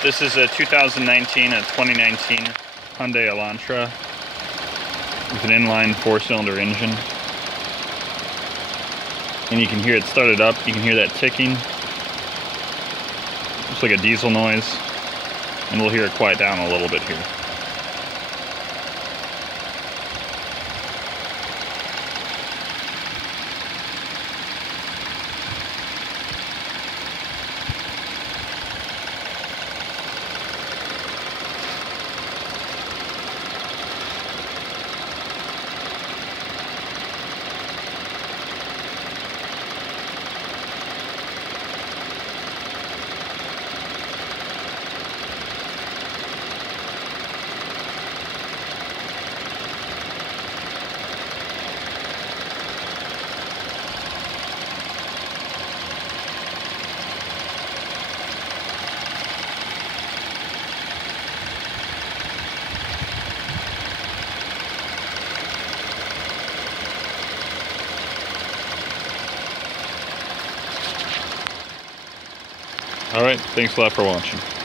This is a 2019 and 2019 Hyundai Elantra with an inline 4-cylinder engine. And you can hear it started up. You can hear that ticking. Looks like a diesel noise. And we'll hear it quiet down a little bit here. Alright, thanks a lot for watching.